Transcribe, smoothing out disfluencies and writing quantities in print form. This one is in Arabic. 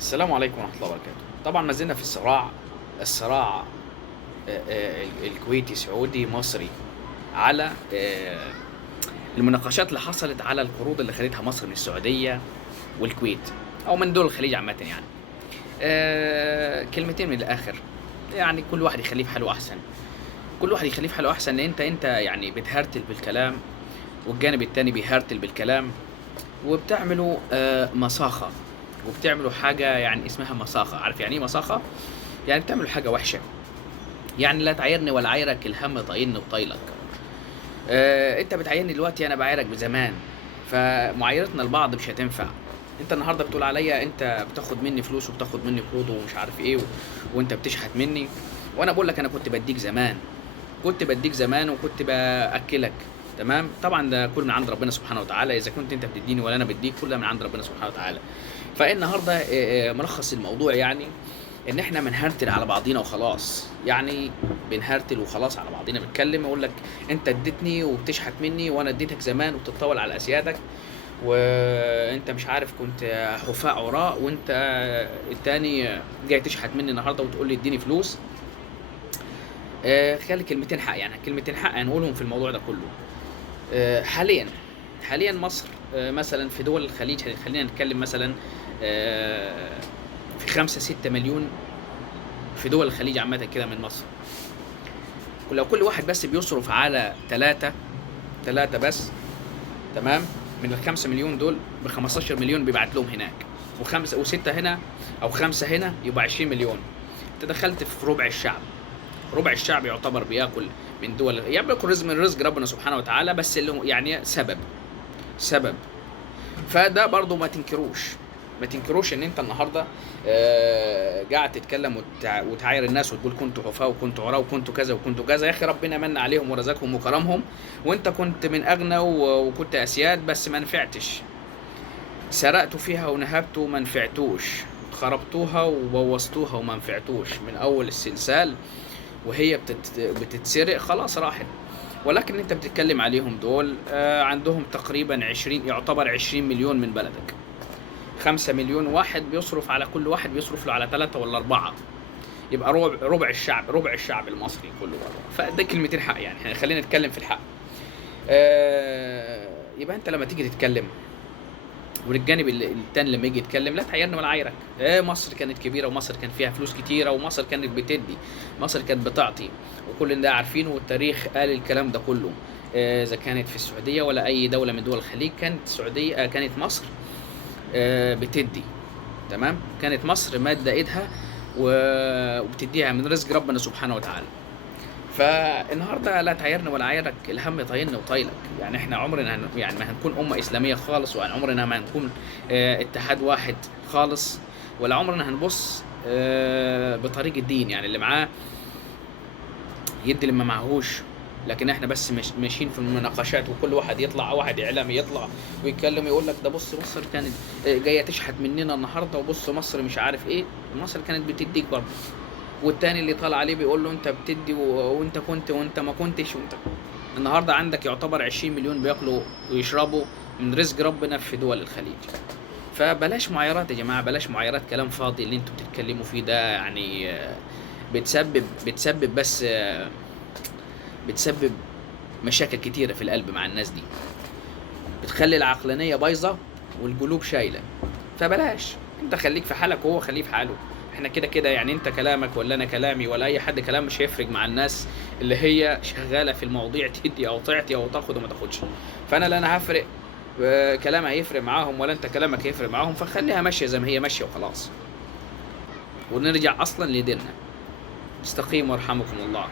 السلام عليكم ورحمة الله وبركاته. طبعًا ما زلنا في الصراع الكويتي سعودي مصري على المناقشات اللي حصلت على القروض اللي خدتها مصر من السعودية والكويت أو من دول الخليج عامةً يعني. كلمتين من الآخر، يعني كل واحد يخليه في حاله أحسن، كل واحد يخليه في حاله أحسن لأن أنت يعني بتهرتل بالكلام والجانب التاني بيهرتل بالكلام وبتعملوا مصاخة، وبتعملوا حاجة يعني اسمها مصاخة. عارف يعني إيه مصاخة؟ يعني بتعملوا حاجة وحشة، يعني لا تعايرني ولا أعايرك الهَم طايلني وطايلك. أنت بتعايرني دلوقتي أنا باعايرك بزمان، فمعايرتنا لبعض مش هتنفع. أنت النهارده بتقول عليَّ أنت بتاخد منّي فلوس وبتاخد منّي قروض ومش عارف إيه وأنت بتشحت منّي، وأنا باقول لك أنا كنت بادّيك زمان، كنت بادّيك زمان وكنت بأكّلك. تمام، طبعًا ده كلّه من عند ربنا سبحانه وتعالى، إذا كنت أنت بتدّيني والّا أنا بادّيك كل ده من عند ربنا سبحانه وتعالى. فالنهارده ملخص الموضوع يعني إن إحنا بنهرتل على بعضينا وخلاص، يعني بنهرتل وخلاص على بعضينا، بنتكلم أقول لك أنت ادّيتني وبتشحت منّي وأنا ادّيتك زمان وبتتطاول على أسيادك، وأنت مش عارف كنت حُفاء عُراء، وأنت التاني جاي تشحت منّي النهارده وتقول لي ادّيني فلوس. خلّي كلمتين حق، يعني كلمتين حق هنقولهم في الموضوع ده كلّه. حاليًا مصر مثلًا في دول الخليج خلّينا نتكلم مثلًا في 5، 6 مليون في دول الخليج عامةً كده من مصر. لو كل واحد بس بيصرف على 3 بس، تمام، من ال5 مليون دول ب15 مليون بيبعت لهم هناك، و6 هنا أو 5 هنا يبقى 20 مليون. أنت دخلت في ربع الشعب، ربع الشعب يعتبر بياكل من دول يعني بياكل رزق من رزق ربنا سبحانه وتعالى، بس اللي يعني سبب. فده برضه ما تنكروش، ما تنكروش إن أنت النهارده قاعد تتكلم وتعاير الناس وتقول كنتم حُفاة وكنتم عُراة وكنتم كذا وكنتم كذا. يا أخي ربنا مَنّ عليهم ورزقهم وكرمهم، وأنت كنت من أغنى وكنت أسياد بس ما نفعتش. سرقتوا فيها ونهبتوا وما نفعتوش، خربتوها وبوظتوها وما نفعتوش، من أول السلسال وهي بتتسرق خلاص راحت. ولكن أنت بتتكلم عليهم دول عندهم تقريبًا يعتبر 20 مليون من بلدك. 5 مليون واحد بيصرف على كل واحد بيصرف له على 3 والّا 4، يبقى ربع الشعب المصري كله برّه. فده كلمتين حق يعني، إحنا خلّينا نتكلم في الحق. يبقى أنت لمّا تيجي تتكلم والجانب التاني لمّا ييجي يتكلم لا تعايرني ولا أعايرك. مصر كانت كبيرة ومصر كان فيها فلوس كتيرة ومصر كانت بتدّي، مصر كانت بتعطي، وكل ده عارفينه والتاريخ قال الكلام ده كله. إذا كانت في السعودية ولا أي دولة من دول الخليج كانت مصر بتدّي، تمام، كانت مصر مادة إيدها وبتدّيها من رزق ربنا سبحانه وتعالى. فالنهارده لا تعايرني ولا أعايرك الهَم طايلني وطايلك. يعني إحنا عمرنا يعني ما هنكون أمة إسلامية خالص، وعن عمرنا ما هنكون اتحاد واحد خالص، ولا عمرنا هنبُص بطريق الدين، يعني اللي معاه يدّي اللي ما معاهوش. لكن إحنا بس ماشيين في المناقشات وكل واحد يطلع، واحد إعلامي يطلع ويتكلم يقول لك ده بُص مصر كانت جاية تشحت مننا النهارده، وبُص مصر مش عارف إيه. مصر كانت بتدّيك برضه، والتاني اللي طالع عليه بيقول له أنت بتدّي وأنت كنت وأنت ما كنتش النهارده عندك يعتبر 20 مليون بياكلوا ويشربوا من رزق ربنا في دول الخليج. فبلاش معايرات يا جماعة، بلاش معايرات، كلام فاضي اللي أنتم بتتكلموا فيه ده يعني بتسبب بس بتسبب مشاكل كتيرة في القلب مع الناس دي، بتخلّي العقلانية بايظة والقلوب شايلة. فبلاش، أنت خلّيك في حالك وهو خلّيه في حاله. إحنا كده يعني أنت كلامك والّا أنا كلامي والّا أي حد كلامه مش هيفرق مع الناس اللي هي شغّالة في المواضيع تدّي أو تعطي أو تاخد وما تاخدش. فأنا لا أنا هافرق كلامي هيفرق معاهم ولا أنت كلامك هيفرق معاهم، فخلّيها ماشية زي ما هي ماشية وخلاص، ونرجع أصلًا لديننا. استقيموا يرحمكم الله.